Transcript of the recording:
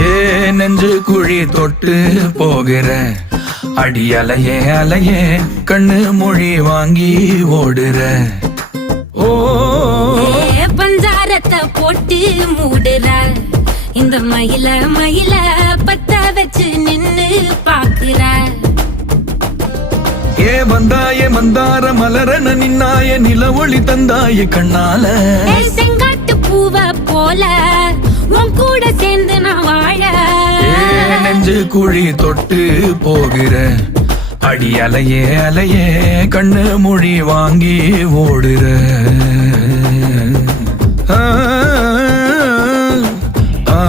ஏ நெஞ்சு குழி தொட்டு போகிற அடி அலையே அலையே கண்ணு மொழி வாங்கி ஓடுற. ஓ பஞ்சாரத்தை போட்டு மூடுற இந்த மயில மயில பத்த வச்சு நின்னு பாக்குற. ஏ வந்தாய மந்தார மலரன நின்னாய நில ஒளி தந்தாய கண்ணால. செங்காட்டு பூவ போல உன் கூட சேர்ந்து நான் வாழ. நெஞ்சு குழி தொட்டு போகிற அடி அலையே அலையே கண்ணு மொழி வாங்கி ஓடுற. ஆ ஆ